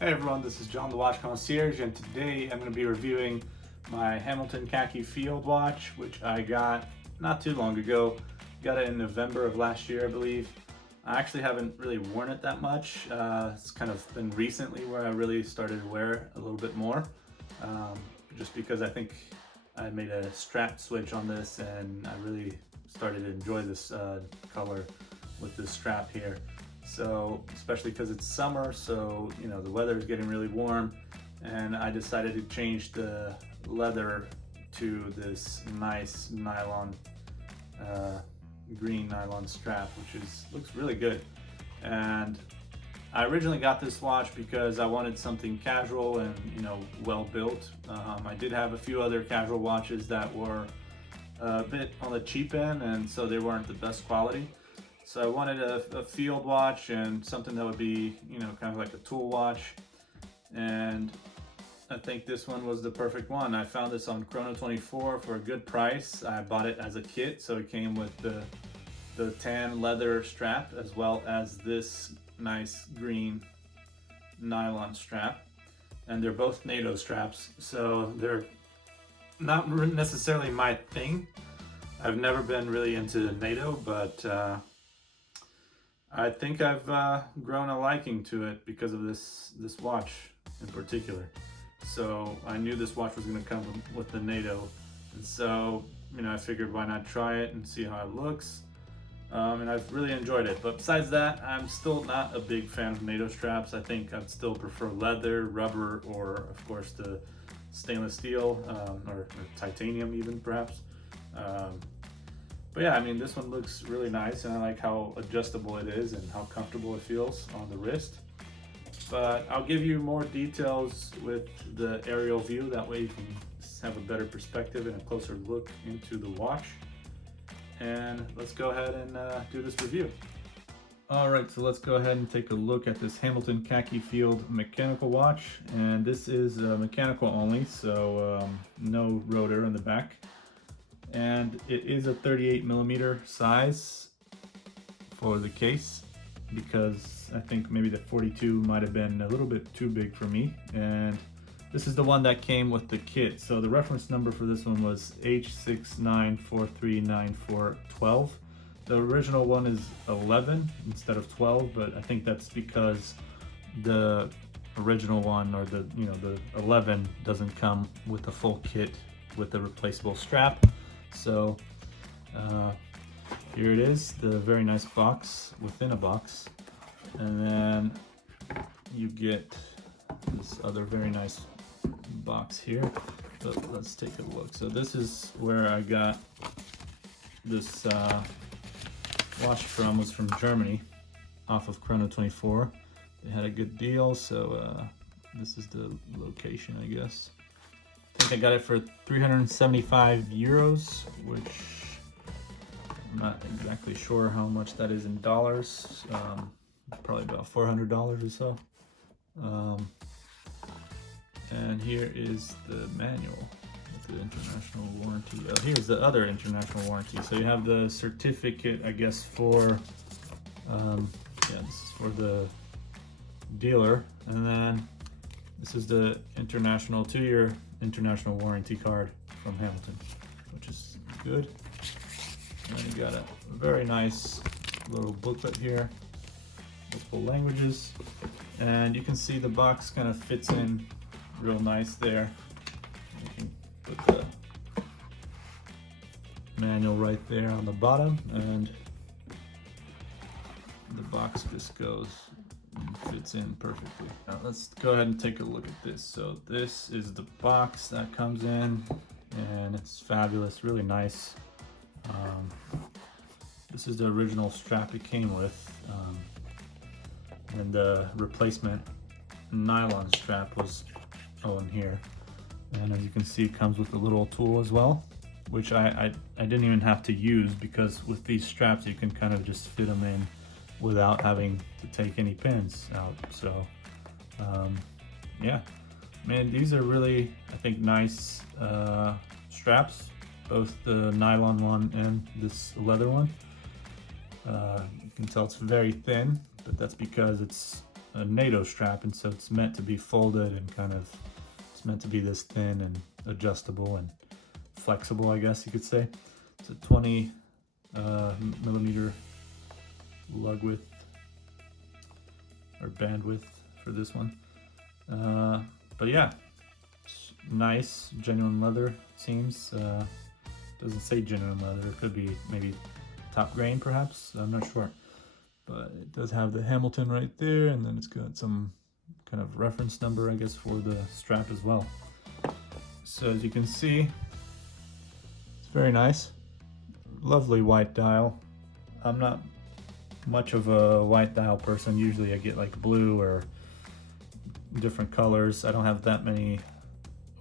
Hey everyone, this is John the Watch Concierge, and today I'm going to be reviewing my Hamilton Khaki field watch, which I got not too long ago. Got it in November of last year, I believe. I actually haven't really worn it that much. It's kind of been recently where I really started to wear it a little bit more, just because I think I made a strap switch on this and I really started to enjoy this color with this strap here. So, especially because it's summer, so the weather is getting really warm, and I decided to change the leather to this nice nylon, green nylon strap, which looks really good. And I originally got this watch because I wanted something casual and well built. I did have a few other casual watches that were a bit on the cheap end, and so they weren't the best quality. So I wanted a field watch and something that would be, kind of like a tool watch. And I think this one was the perfect one. I found this on Chrono24 for a good price. I bought it as a kit, so it came with the tan leather strap as well as this nice green nylon strap. And they're both NATO straps, so they're not necessarily my thing. I've never been really into NATO, but I think I've grown a liking to it because of this watch in particular. So I knew this watch was going to come with the NATO, and so I figured why not try it and see how it looks. And I've really enjoyed it. But besides that, I'm still not a big fan of NATO straps. I think I'd still prefer leather, rubber, or of course the stainless steel or titanium even perhaps. But yeah, I mean, this one looks really nice, and I like how adjustable it is and how comfortable it feels on the wrist. But I'll give you more details with the aerial view. That way you can have a better perspective and a closer look into the watch. And let's go ahead and do this review. All right, so let's go ahead and take a look at this Hamilton Khaki Field mechanical watch. And this is mechanical only, so no rotor in the back. And it is a 38mm size for the case, because I think maybe the 42 might have been a little bit too big for me. And this is the one that came with the kit. So the reference number for this one was H69439412. The original one is 11 instead of 12, but I think that's because the original one, or the 11, doesn't come with the full kit with the replaceable strap. So here it is, the very nice box within a box, and then you get this other very nice box here. But let's take a look. So this is where I got this watch from. Was from Germany, off of Chrono24. They had a good deal, so this is the location, I guess. I think I got it for 375 euros, which I'm not exactly sure how much that is in dollars. Probably about $400 or so. And here is the manual with the international warranty. Here's the other international warranty. So you have the certificate, I guess, for, yeah, this is for the dealer. And then this is the international 2-year international warranty card from Hamilton, which is good. And then you got a very nice little booklet here, multiple languages, and you can see the box kind of fits in real nice there. You can put the manual right there on the bottom, and the box just goes and fits in perfectly. Now let's go ahead and take a look at this. So this is the box that comes in, and it's fabulous, really nice. This is the original strap it came with, and the replacement nylon strap was in here. And as you can see, it comes with a little tool as well, which I didn't even have to use, because with these straps you can kind of just fit them in without having to take any pins out. So yeah, man, these are really, I think, nice straps, both the nylon one and this leather one. You can tell it's very thin, but that's because it's a NATO strap, and so it's meant to be folded and kind of, it's meant to be this thin and adjustable and flexible, I guess you could say. It's a 20 millimeter lug width or bandwidth for this one. But yeah, it's nice, genuine leather, it seems. Doesn't say genuine leather, it could be maybe top grain perhaps, I'm not sure. But it does have the Hamilton right there, and then it's got some kind of reference number, I guess, for the strap as well. So as you can see, it's very nice. Lovely white dial. I'm not much of a white dial person. Usually I get like blue or different colors. I don't have that many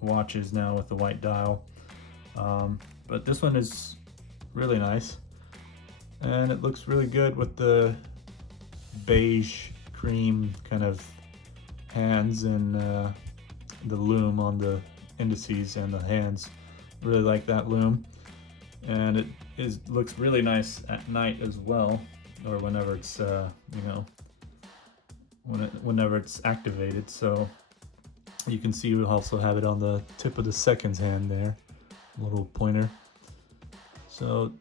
watches now with the white dial. But this one is really nice. And it looks really good with the beige cream kind of hands and the lume on the indices and the hands. Really like that lume. And it looks really nice at night as well, or whenever it's you know, whenever it's activated. So you can see we also have it on the tip of the seconds hand there, little pointer. So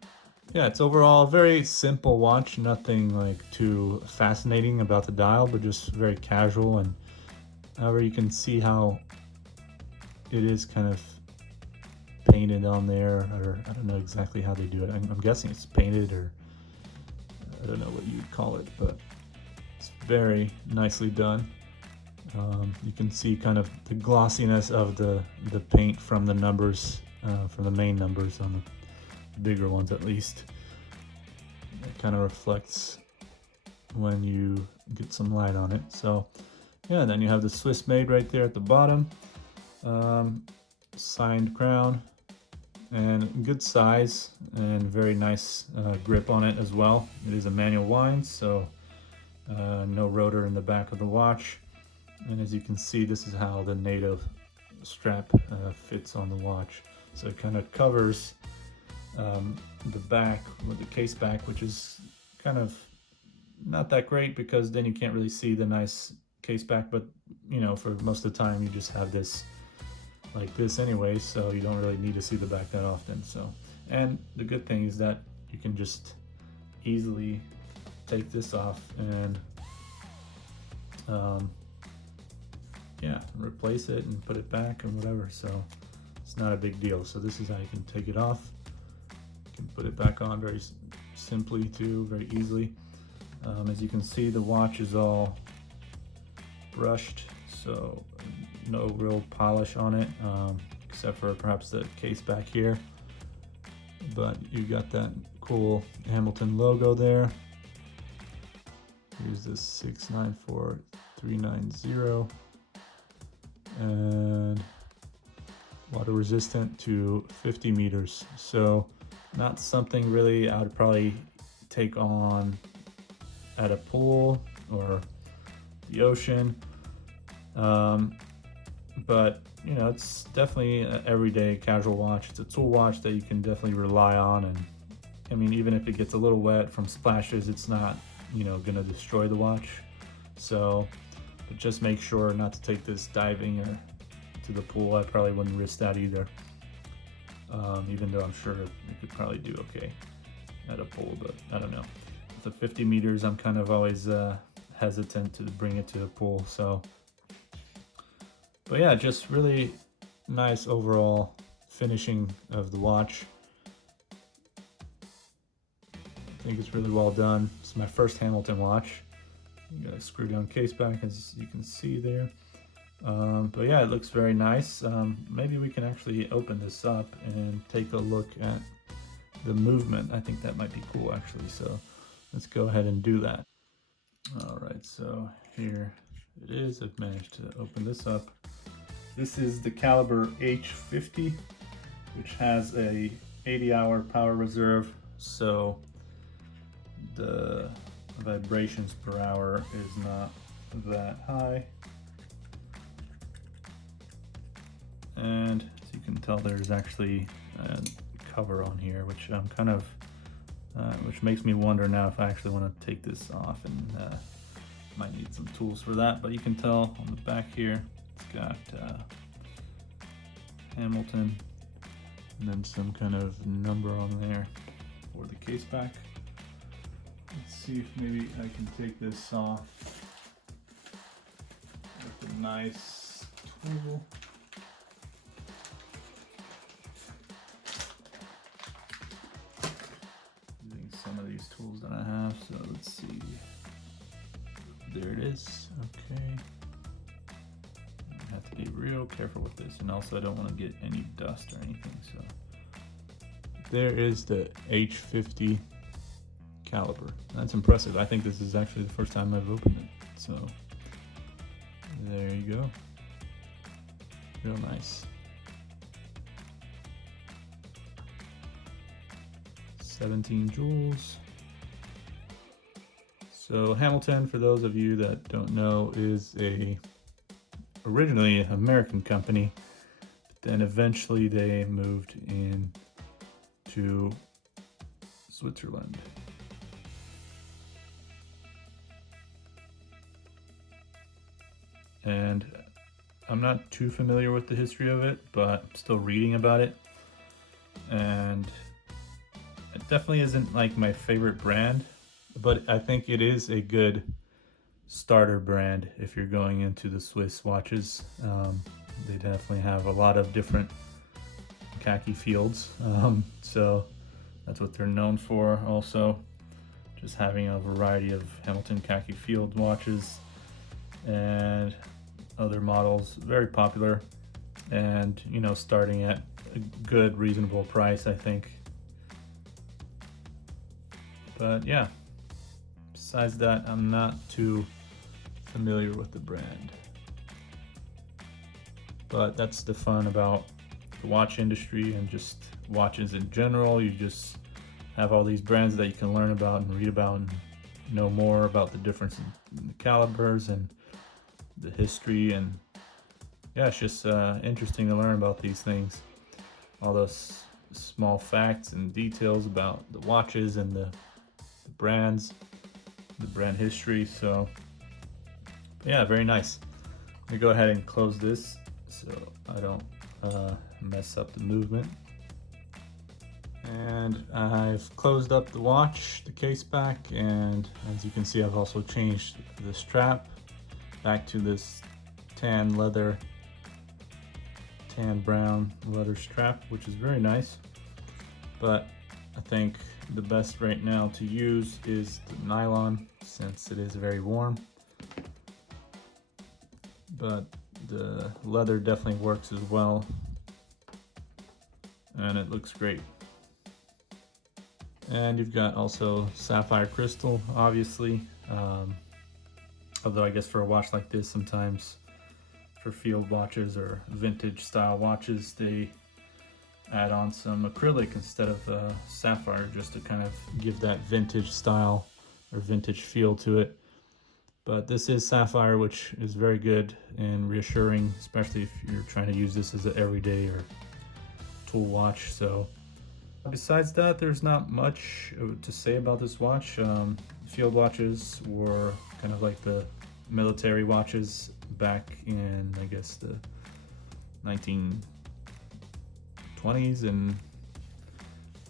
yeah, it's overall a very simple watch, nothing like too fascinating about the dial, but just very casual. And however, you can see how it is kind of painted on there, or I don't know exactly how they do it. I'm guessing it's painted, or I don't know what you'd call it, but it's very nicely done. You can see kind of the glossiness of the paint from the numbers, from the main numbers on the bigger ones at least. It kind of reflects when you get some light on it. So yeah, then you have the Swiss made right there at the bottom. Signed crown, and good size and very nice grip on it as well. It is a manual wind, so no rotor in the back of the watch. And as you can see, this is how the NATO strap fits on the watch. So it kind of covers the back with the case back, which is kind of not that great because then you can't really see the nice case back, but you know, for most of the time you just have this like this anyway, so you don't really need to see the back that often. So, and the good thing is that you can just easily take this off and yeah, replace it and put it back and whatever. So it's not a big deal. So this is how you can take it off. You can put it back on very simply too, very easily. As you can see, the watch is all brushed, so no real polish on it, except for perhaps the case back here. But you got that cool Hamilton logo there. Here's the 694390, and water resistant to 50 meters. So not something really I would probably take on at a pool or the ocean. But you know, it's definitely an everyday casual watch. It's a tool watch that you can definitely rely on, and I mean, even if it gets a little wet from splashes, it's not, you know, gonna destroy the watch. So, but just make sure not to take this diving or to the pool. I probably wouldn't risk that either. Even though I'm sure you could probably do okay at a pool, but I don't know. With the 50 meters, I'm kind of always hesitant to bring it to the pool. So, but yeah, just really nice overall finishing of the watch. I think it's really well done. It's my first Hamilton watch. You got a screw down case back, as you can see there. But yeah, it looks very nice. Maybe we can actually open this up and take a look at the movement. I think that might be cool actually. So let's go ahead and do that. All right, so here it is. I've managed to open this up. This is the caliber H50, which has a 80-hour power reserve. So the vibrations per hour is not that high. And as you can tell, there's actually a cover on here, which I'm kind of, which makes me wonder now if I actually want to take this off and Might need some tools for that, but you can tell on the back here, it's got Hamilton, and then some kind of number on there for the case back. Let's see if maybe I can take this off with a nice tool. Using some of these tools that I have, so let's see. There it is. Okay. I have to be real careful with this, and also I don't want to get any dust or anything. So there is the H50 caliber. That's impressive. I think this is actually the first time I've opened it. So there you go. Real nice. 17 joules. So Hamilton, for those of you that don't know, is originally an American company, but then eventually they moved in to Switzerland. And I'm not too familiar with the history of it, but I'm still reading about it. And it definitely isn't like my favorite brand, but I think it is a good starter brand if you're going into the Swiss watches. They definitely have a lot of different khaki fields, so that's what they're known for. Also, just having a variety of Hamilton khaki field watches and other models, very popular, and you know, starting at a good reasonable price, I think. But yeah, besides that, I'm not too familiar with the brand. But that's the fun about the watch industry and just watches in general. You just have all these brands that you can learn about and read about and know more about the difference in the calibers and the history. And yeah, it's just interesting to learn about these things, all those small facts and details about the watches and the brands, the brand history. So yeah, very nice. Let me go ahead and close this so I don't mess up the movement. And I've closed up the watch, the case back, and as you can see, I've also changed the strap back to this tan brown leather strap, which is very nice. But I think the best right now to use is the nylon, since it is very warm. But the leather definitely works as well, and it looks great. And you've got also sapphire crystal, obviously. Although I guess for a watch like this, sometimes for field watches or vintage style watches, they add on some acrylic instead of sapphire, just to kind of give that vintage style or vintage feel to it. But this is sapphire, which is very good and reassuring, especially if you're trying to use this as an everyday or tool watch. So besides that, there's not much to say about this watch. Field watches were kind of like the military watches back in, I guess, the 1920s and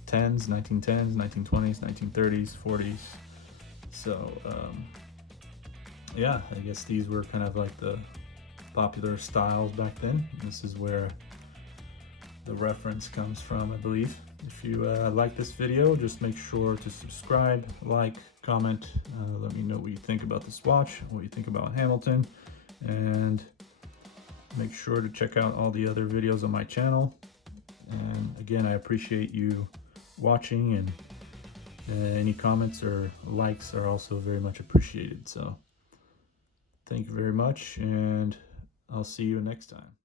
1910s, 1920s, 1930s, 40s. So yeah, I guess these were kind of like the popular styles back then. This is where the reference comes from, I believe. If you like this video, just make sure to subscribe, like, comment, let me know what you think about this watch, what you think about Hamilton, and make sure to check out all the other videos on my channel. And again, I appreciate you watching, and any comments or likes are also very much appreciated. So thank you very much, and I'll see you next time.